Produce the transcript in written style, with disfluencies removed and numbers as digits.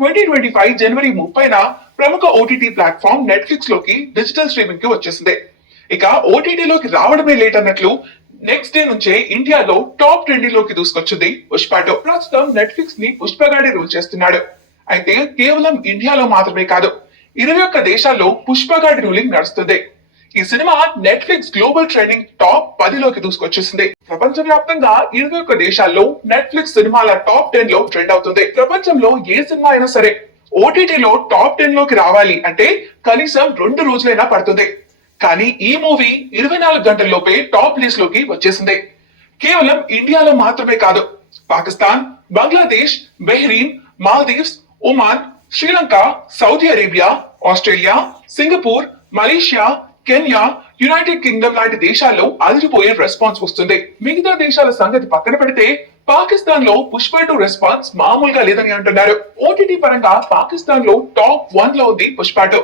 2025 జనవరి 30న ప్రముఖ OTT platform Netflix లోకి digital streaming కి వచ్చేసింది. ఇక ఓటీటీలోకి రావడమే లేట్ అన్నట్లు నెక్స్ట్ డే నుంచే ఇండియాలో టాప్ ట్రెండింగ్ లోకి దూసుకొచ్చింది పుష్ప 2. ప్రస్తుతం నెట్ఫ్లిక్స్ ని పుష్పగాడి రూల్ చేస్తున్నాడు. అయితే కేవలం ఇండియాలో మాత్రమే కాదు, 21 దేశాల్లో పుష్పగాడి రూలింగ్ నడుస్తుంది. ఈ cinema Netflix global trending top 10లోకి దూసుకొచ్చేసింది. ప్రపంచవ్యాప్తంగా 21 దేశాల్లో నెట్ఫ్లిక్స్ సినిమాల టాప్ 10 లో ట్రెండ్ అవుతుంది. ప్రపంచంలో ఏ సినిమా అయినా సరే ఓటీటీలో టాప్ 10 లోకి రావాలి అంటే కనీసం 2 రోజులైనా పడుతుంది. కానీ ఈ మూవీ 24 గంటల్లోపే టాప్ లిస్ట్ లోకి వచ్చేసింది. కేవలం ఇండియాలో మాత్రమే కాదు, Pakistan, Bangladesh, బెహ్రీన్, Maldives, Oman, Sri Lanka, Saudi Arabia, Australia, Singapore, Malaysia, Kenya, United Kingdom లాంటి దేశాల్లో అదిరిపోయే రెస్పాన్స్ వస్తుంది. మిగతా దేశాల సంగతి పక్కన పెడితే పాకిస్తాన్ లో పుష్ప 2 రెస్పాన్స్ మామూలుగా లేదని అంటున్నారు. ఓటీటీ పరంగా పాకిస్తాన్ లో టాప్ 1 లో ఉంది పుష్ప 2.